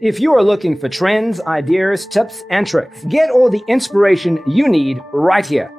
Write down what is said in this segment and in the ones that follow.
If you are looking for trends, ideas, tips, and tricks, get all the inspiration you need right here.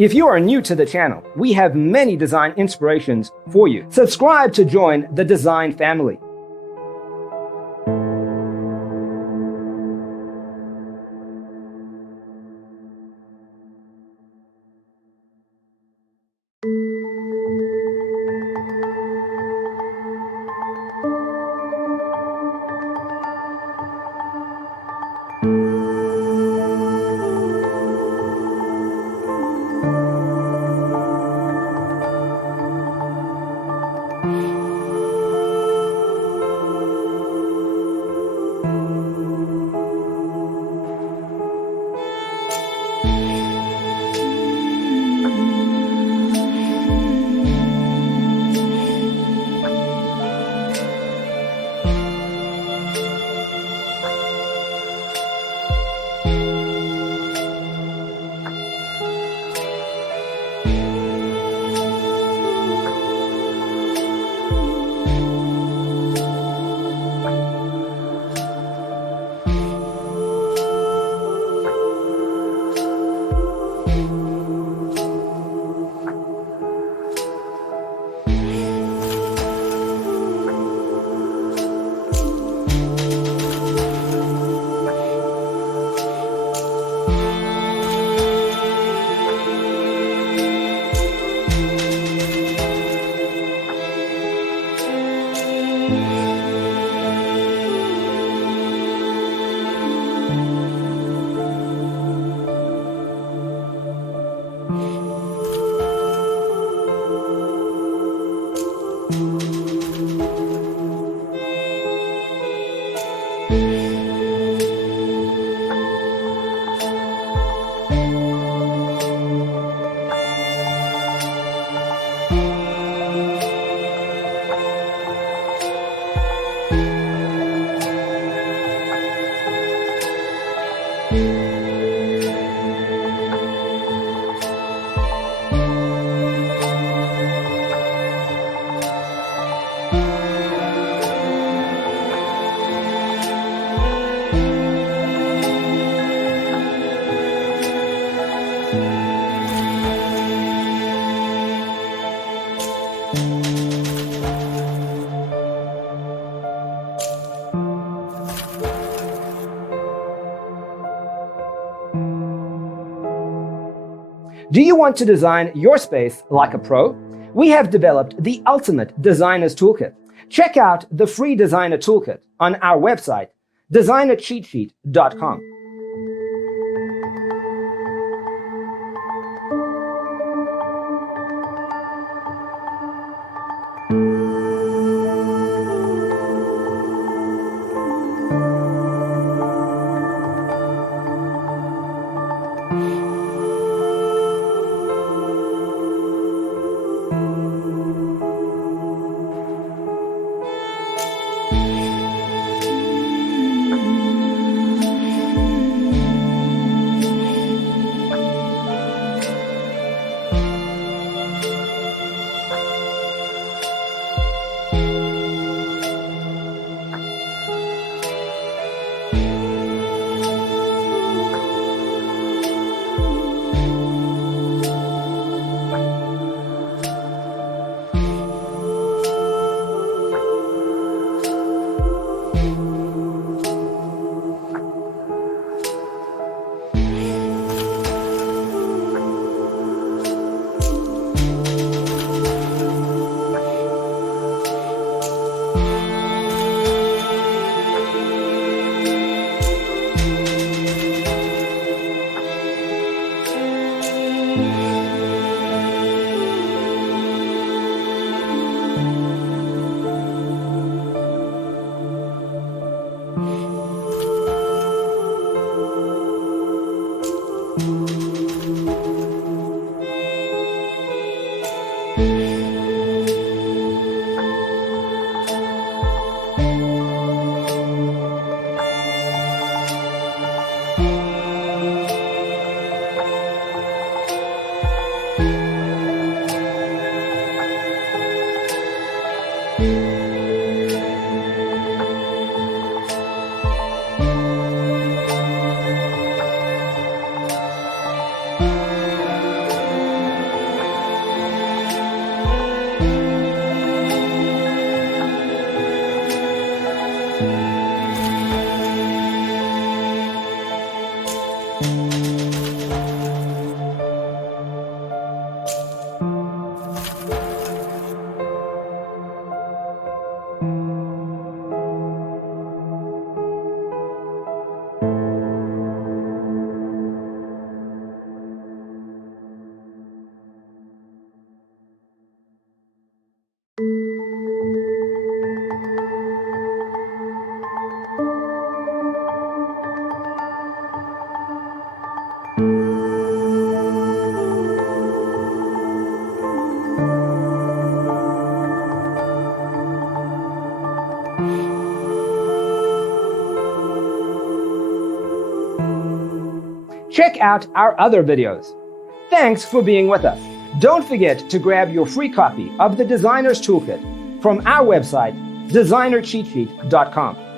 If you are new to the channel, we have many design inspirations for you. Subscribe to join the design family. Do you want to design your space like a pro? We have developed the ultimate designer's toolkit. Check out the free designer toolkit on our website, designercheatsheet.com. Check out our other videos. Thanks for being with us. Don't forget to grab your free copy of the Designer's Toolkit from our website, designercheatsheet.com.